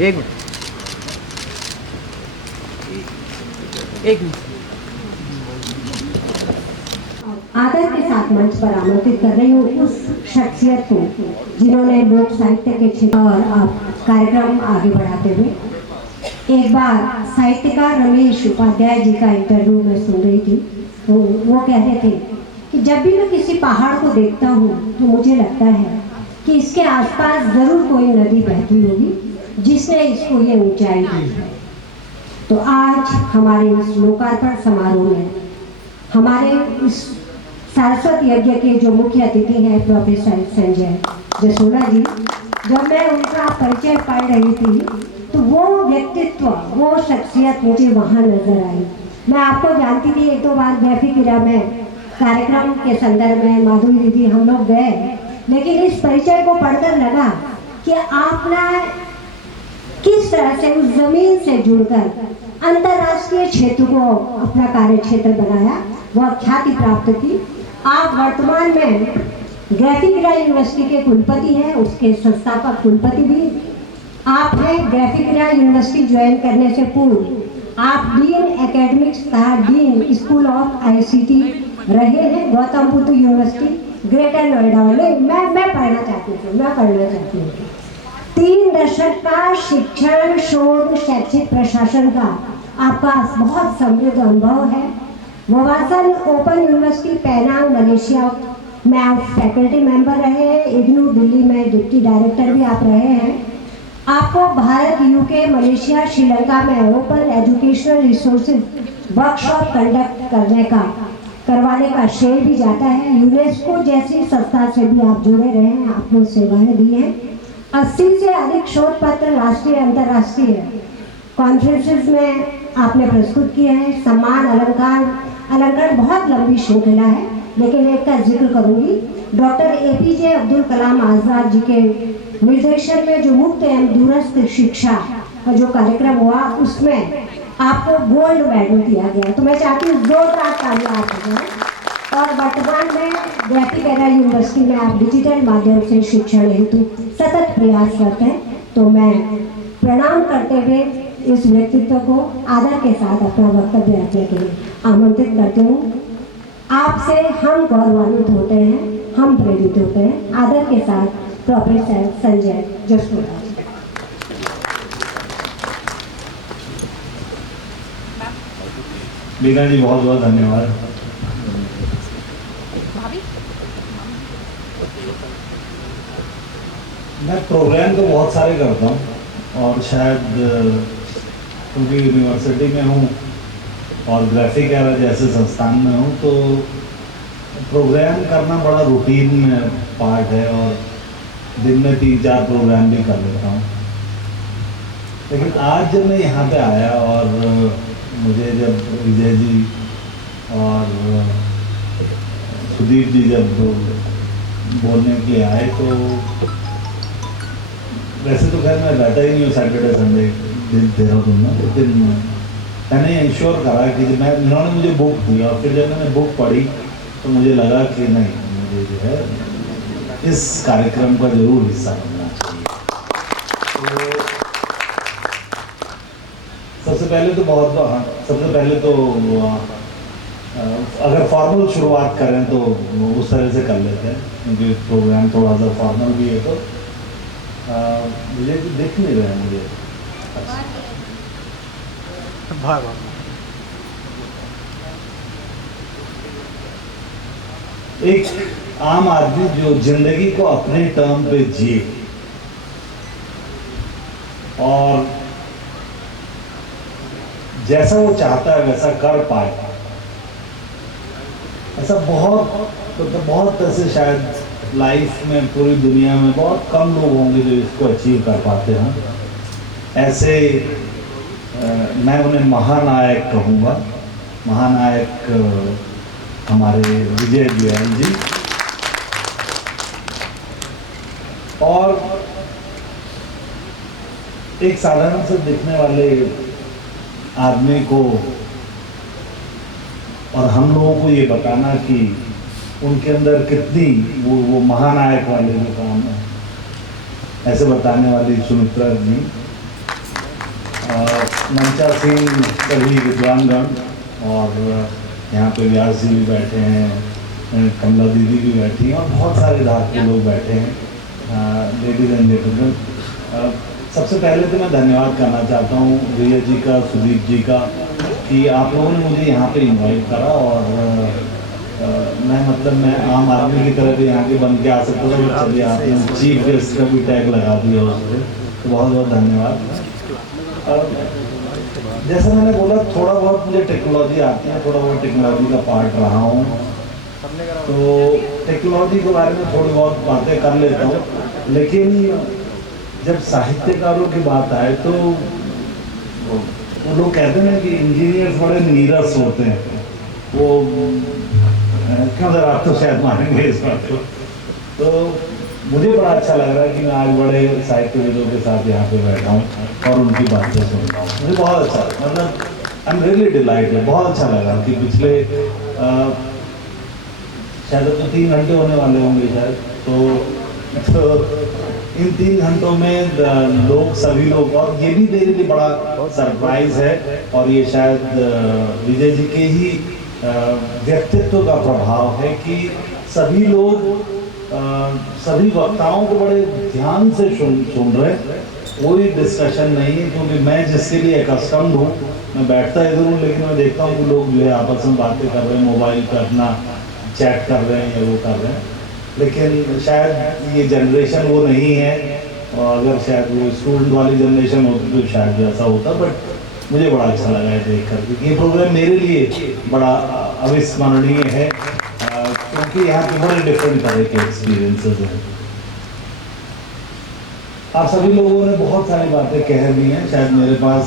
एक मिनट, एक मिनट। आदर के साथ मंच पर आमंत्रित कर रही हूँ उस शख्सियत को जिन्होंने लोक साहित्य के क्षेत्र और कार्यक्रम आगे बढ़ाते हुए एक बार साहित्यकार रमेश उपाध्याय जी का इंटरव्यू में सुन रही थी, तो वो कह रहे थे कि जब भी मैं किसी पहाड़ को देखता हूँ तो मुझे लगता है कि इसके आसपास जरूर कोई नदी बहती होगी जिसने इसको ये ऊंचाई दी है। तो आज हमारे इस लोकार्पण समारोह में हमारे इस सारस्वत यज्ञ के जो मुख्य अतिथि हैं प्रोफेसर संजय जसोला जी, जब मैं उनका परिचय पढ़ रही थी तो वो व्यक्तित्व, वो शख्सियत मुझे वहाँ नजर आई। मैं आपको जानती थी, एक दो बार ग्राफिक में कार्यक्रम के संदर्भ में माधुरी दीदी हम लोग गए, लेकिन इस परिचय को पढ़कर लगा कि आपने किस तरह से उस जमीन से जुड़कर अंतर्राष्ट्रीय क्षेत्र को अपना कार्य क्षेत्र बनाया, वह ख्याति प्राप्त की। आप वर्तमान में ग्राफिक यूनिवर्सिटी के कुलपति हैं, उसके संस्थापक कुलपति भी आप हैं। ग्राफिक यूनिवर्सिटी ज्वाइन करने से पूर्व आप डीन एकेडमिक्स तथा डीन स्कूल ऑफ ICT रहे हैं गौतम बुद्ध यूनिवर्सिटी ग्रेटर नोएडा में। मैं पढ़ना चाहती हूँ 3 दशक का शिक्षण, शोध, शैक्षिक प्रशासन का आपका बहुत समृद्ध अनुभव है। ववासन ओपन यूनिवर्सिटी पेनांग मलेशिया में आप फैकल्टी मेंबर रहे हैं। इग्नू दिल्ली में डिप्टी डायरेक्टर भी आप रहे हैं। आपको भारत, UK, मलेशिया, श्रीलंका में open educational resources workshop conduct करवाने का श्रेय भी जाता है। यूनेस्को जैसी संस्था से भी आप जुड़े रहे हैं, आपने सेवाएं दी हैं। 80 से अधिक शोध पत्र राष्ट्रीय अंतर्राष्ट्रीय कॉन्फ्रेंसेस में आपने प्रस्तुत किए हैं। सम्मान, अलंकार बहुत लंबी श्रृंखला है, लेकिन एक का जिक्र करूंगी। डॉक्टर APJ अब्दुल कलाम आजाद जी के निर्देशन में जो मुक्त एवं दूरस्थ शिक्षा का जो कार्यक्रम हुआ, उसमें आपको गोल्ड मेडल दिया गया। तो मैं चाहती हूँ जोरदार तालियां आप दें। और वर्तमान में ग्राफिक यूनिवर्सिटी में आप डिजिटल माध्यम से शिक्षण हेतु सतत प्रयास करते हैं। तो मैं प्रणाम करते हुए इस व्यक्तित्व को आदर के साथ अपना वक्तव्य रखने के लिए आमंत्रित करती हूँ। आपसे हम गौरवान्वित होते हैं, हम प्रेरित होते हैं। आदर के साथ प्रोफेसर संजय जसोला। मीना जी बहुत बहुत धन्यवाद। मैं प्रोग्राम तो बहुत सारे करता हूँ और शायद क्योंकि यूनिवर्सिटी में हूँ और ग्राफिक एरा जैसे संस्थान में हूँ, तो प्रोग्राम करना बड़ा रूटीन पार्ट है और दिन में 3-4 प्रोग्राम भी कर लेता हूँ। लेकिन आज जब मैं यहाँ पे आया और मुझे जब विजय जी और सुदीप जी जब बोलने के लिए आए, तो वैसे तो खैर मैं रहता ही नहीं हूँ सैटरडे संडे देहरादून में, लेकिन मैंने इंश्योर करा कि इन्होंने मुझे बुक दी और फिर जब मैंने बुक पढ़ी तो मुझे लगा कि नहीं, मुझे जो है इस कार्यक्रम का जरूर हिस्सा बनना चाहिए। तो सबसे पहले तो अगर फॉर्मल शुरुआत करें तो उस तरह से कर लेते हैं, क्योंकि प्रोग्राम थोड़ा सा फॉर्मल भी है। तो मुझे देख नहीं रहे हैं मुझे। एक आम आदमी जो जिंदगी को अपने टर्म पे जिए और जैसा वो चाहता है वैसा कर पाए, ऐसा बहुत ऐसे शायद लाइफ में पूरी दुनिया में बहुत कम लोग होंगे जो इसको अचीव कर पाते हैं। ऐसे मैं उन्हें महानायक कहूँगा। महानायक हमारे विजय जी और एक साधारण से दिखने वाले आदमी को और हम लोगों को ये बताना कि उनके अंदर कितनी वो महानायक वाले जो काम है, ऐसे बताने वाली सुमित्रा जी मंचा सिंह सभी विद्वानगण और यहाँ पे व्यास जी भी बैठे हैं, कमला दीदी भी बैठी हैं और बहुत सारे धार के लोग बैठे हैं, लेडीज एंड जेंटलमैन। सबसे पहले तो मैं धन्यवाद करना चाहता हूँ रिया जी का, सुदीप जी का, कि आप लोगों ने मुझे यहाँ पे इनवाइट करा और मैं आम आदमी की तरह भी यहाँ के बन के आ सकता था, बट चलिए आपने चीफ गेस्ट का भी टैग लगा दिया उस पर, तो बहुत बहुत धन्यवाद। जैसा मैंने बोला, थोड़ा बहुत मुझे टेक्नोलॉजी आती है, थोड़ा बहुत टेक्नोलॉजी का पार्ट रहा हूँ, तो टेक्नोलॉजी के बारे में थोड़ी बहुत बातें कर लेता हूँ। लेकिन जब साहित्यकारों की बात आए तो वो लोग कहते हैं कि इंजीनियर्स बड़े नीरस होते हैं, वो क्यों सर, आप तो शायद मानेंगे इस बात को। तो मुझे बड़ा अच्छा लग रहा है कि मैं आज बड़े साहित्यविदों के साथ यहाँ पे बैठा हूँ और उनकी बातें सुन रहा हूँ। मुझे बहुत अच्छा, मतलब आई एम रियली डिलाइटेड, बहुत अच्छा लगा कि पिछले शायद तो 3 घंटे होने वाले होंगे शायद, तो इन 3 घंटों में लोग, सभी लोग, और ये भी मेरे लिए बड़ा सरप्राइज है और ये शायद विजय जी के ही व्यक्तित्व का प्रभाव है कि सभी लोग सभी वक्ताओं को बड़े ध्यान से सुन रहे हैं। कोई डिस्कशन नहीं है, क्योंकि मैं जिसके लिए कस्टम्ड हूँ, मैं बैठता इधर हूँ, लेकिन मैं देखता हूँ कि लोग जो है आपस में बातें कर रहे हैं, मोबाइल पर अपना चैट कर रहे हैं या वो कर रहे हैं। लेकिन शायद ये जनरेशन वो नहीं है, और अगर शायद वो स्टूडेंट वाली जनरेशन होती तो शायद ऐसा होता, बट मुझे बड़ा अच्छा लगा है देख कर। ये प्रोग्राम मेरे लिए बड़ा अविस्मरणीय है, क्योंकि यहाँ पे बड़े डिफरेंट तरह के एक्सपीरियंसेस हैं। आप सभी लोगों ने बहुत सारी बातें कह दी हैं, शायद मेरे पास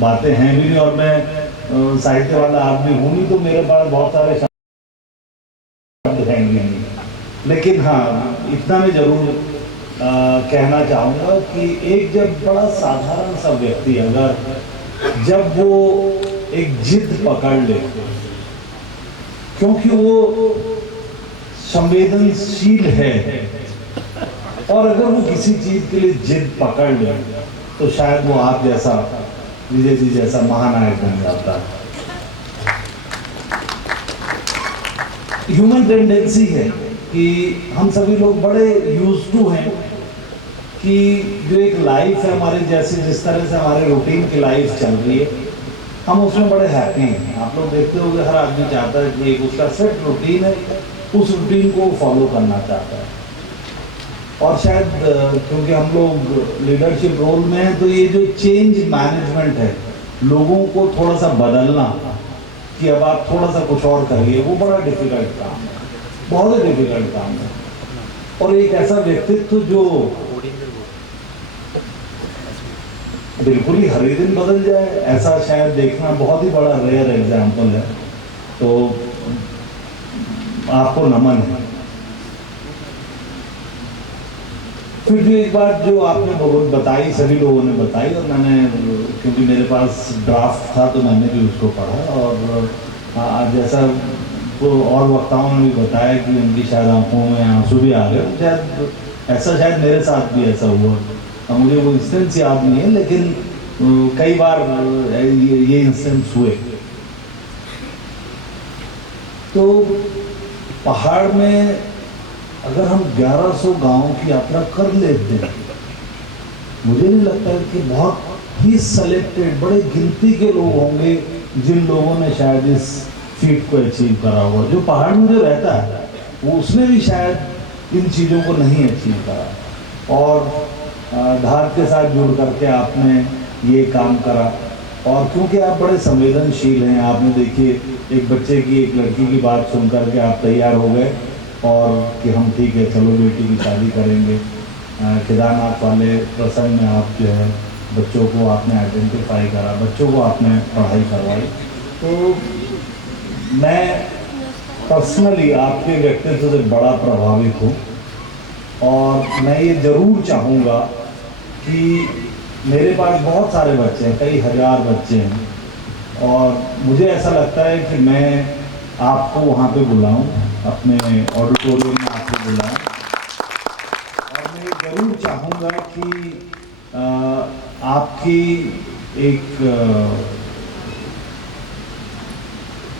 बातें हैं भी नहीं, और मैं साहित्य वाला आदमी हूँ नहीं, तो मेरे पास बहुत सारे शब्द हैं नहीं। लेकिन हाँ, इतना मैं जरूर कहना चाहूँगा कि एक जब बड़ा साधारण सा व्यक्ति अगर जब वो एक जिद पकड़ ले, क्योंकि वो संवेदनशील है, और अगर वो किसी चीज के लिए जिद पकड़ ले तो शायद वो आप जैसा, विजय जी जैसा महानायक बन जाता है। ह्यूमन टेंडेंसी है कि हम सभी लोग बड़े यूज्ड टू हैं कि जो एक लाइफ है हमारे, जैसे जिस तरह से हमारे रूटीन की लाइफ चल रही है, हम उसमें बड़े हैप्पी हैं। आप लोग देखते होंगे, हर आदमी चाहता है कि एक उसका सेट रूटीन है, उस रूटीन को फॉलो करना चाहता है। और शायद क्योंकि हम लोग लीडरशिप रोल में हैं, तो ये जो चेंज मैनेजमेंट है, लोगों को थोड़ा सा बदलना कि अब आप थोड़ा सा कुछ और करिए, वो बड़ा डिफिकल्ट काम है, बहुत ही डिफिकल्ट काम है। और एक ऐसा व्यक्तित्व जो बिल्कुल ही हर दिन बदल जाए, ऐसा शायद देखना बहुत ही बड़ा रेयर एग्जाम्पल है। तो आपको नमन है। फिर भी एक बात जो आपने बताई, सभी लोगों ने बताई, और मैंने, क्योंकि मेरे पास ड्राफ्ट था तो मैंने भी उसको पढ़ा, और जैसा तो और वक्ताओं ने भी बताया कि उनकी शायद आंखों में आंसू भी आ गए, शायद ऐसा, शायद मेरे साथ भी ऐसा हुआ। अब मुझे वो इंस्टेंस याद नहीं है, लेकिन कई बार ये इंस्टेंस हुए। तो पहाड़ में अगर हम 1100 गांवों की यात्रा कर लेते हैं, मुझे नहीं लगता है कि बहुत ही सेलेक्टेड, बड़े गिनती के लोग होंगे जिन लोगों ने शायद इस फीट को अचीव करा होगा। जो पहाड़ में जो रहता है, वो उसने भी शायद इन चीज़ों को नहीं अचीव करा, और धार के साथ जुड़ करके आपने ये काम करा। और क्योंकि आप बड़े संवेदनशील हैं, आपने देखिए एक बच्चे की, एक लड़की की बात सुन करके आप तैयार हो गए, और कि हम ठीक है, चलो बेटी की शादी करेंगे। केदारनाथ वाले प्रसंग में आप जो है बच्चों को आपने आइडेंटिफाई करा, बच्चों को आपने पढ़ाई करवाई। तो मैं पर्सनली आपके व्यक्तित्व से बड़ा प्रभावित हूँ, और मैं ये ज़रूर चाहूँगा कि मेरे पास बहुत सारे बच्चे हैं, कई हजार बच्चे हैं, और मुझे ऐसा लगता है कि मैं आपको वहाँ पे बुलाऊं, अपने ऑडिटोरियम में आपको बुलाऊं, और मैं ज़रूर चाहूँगा कि आपकी एक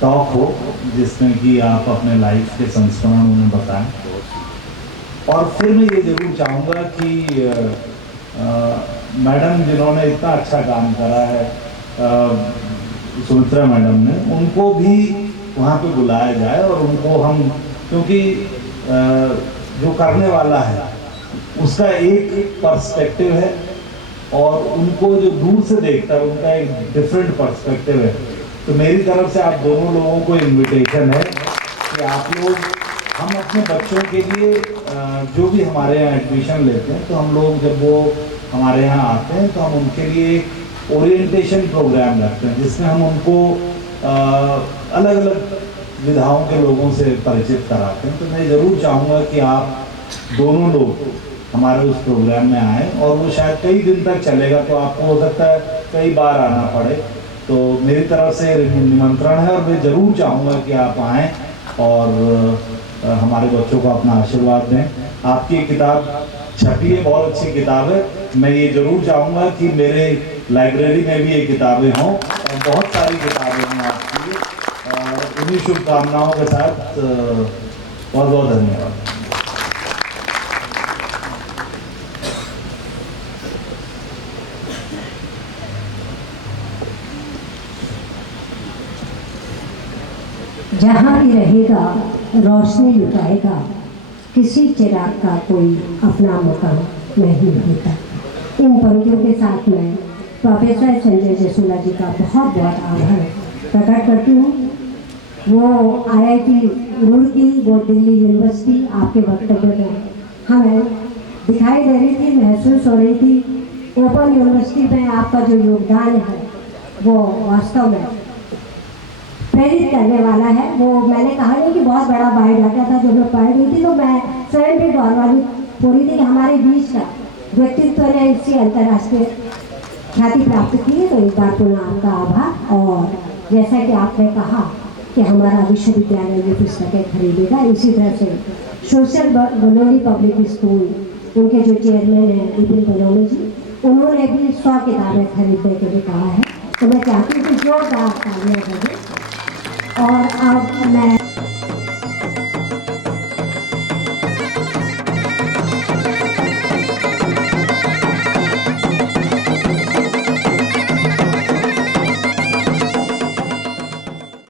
टॉक हो जिसमें कि आप अपने लाइफ के संस्मरण उन्हें बताएं। और फिर मैं ये जरूर चाहूँगा कि मैडम जिन्होंने इतना अच्छा काम करा है, सुमित्रा मैडम ने, उनको भी वहाँ पे बुलाया जाए और उनको हम, क्योंकि जो करने वाला है उसका एक पर्सपेक्टिव है और उनको जो दूर से देखता है उनका एक डिफरेंट पर्सपेक्टिव है। तो मेरी तरफ से आप दोनों लोगों को इनविटेशन है कि आप लोग, हम अपने बच्चों के लिए जो भी हमारे यहाँ एडमिशन लेते हैं, तो हम लोग जब वो हमारे यहाँ आते हैं तो हम उनके लिए एक ओरिएंटेशन प्रोग्राम रखते हैं जिसमें हम उनको अलग अलग विधाओं के लोगों से परिचित कराते हैं। तो मैं ज़रूर चाहूँगा कि आप दोनों लोग हमारे उस प्रोग्राम में आए और वो शायद कई दिन तक चलेगा, तो आपको हो सकता है कई बार आना पड़े। तो मेरी तरफ से निमंत्रण है और मैं ज़रूर चाहूँगा कि आप आएँ और हमारे बच्चों को अपना आशीर्वाद दें। आपकी किताब छपी है, बहुत अच्छी किताब है। मैं ये ज़रूर चाहूँगा कि मेरे लाइब्रेरी में भी ये किताबें हों और बहुत सारी किताबें हों आपके लिए। इन्हीं शुभकामनाओं के साथ बहुत बहुत धन्यवाद। जहाँ भी रहेगा रोशनी लुटाएगा, किसी चिराग का कोई अपना मकान नहीं होता। इन पंक्तियों के साथ मैं प्रोफेसर संजय जसूला जी का बहुत बहुत आभार प्रकट करती हूँ। वो IIT रुड़की, वो दिल्ली यूनिवर्सिटी आपके वक्तव्य में हमें दिखाई दे रही थी, महसूस हो रही थी। ओपन यूनिवर्सिटी में आपका जो योगदान है वो वास्तव में प्रेरित करने वाला है। वो मैंने कहा नहीं कि बहुत बड़ा बायोडाटा था जो मैं पढ़ रही थी, तो मैं स्वयं भी गौरवान्वित हो रही थी कि हमारे बीच का व्यक्तित्व ने इससे अंतर्राष्ट्रीय ख्याति प्राप्त की है। तो एक बार पुनः आपका आभार। और जैसा कि आपने कहा कि हमारा विश्वविद्यालय ये पुस्तकें खरीदेगा, इसी तरह से सोशल बलौनी पब्लिक स्कूल, उनके जो चेयरमैन हैं विपिन बलौनी जी, उन्होंने भी 100 किताबें खरीदने के लिए कहा है। तो मैं चाहती हूँ कि जोरदार तालियां बजें। और अब मैं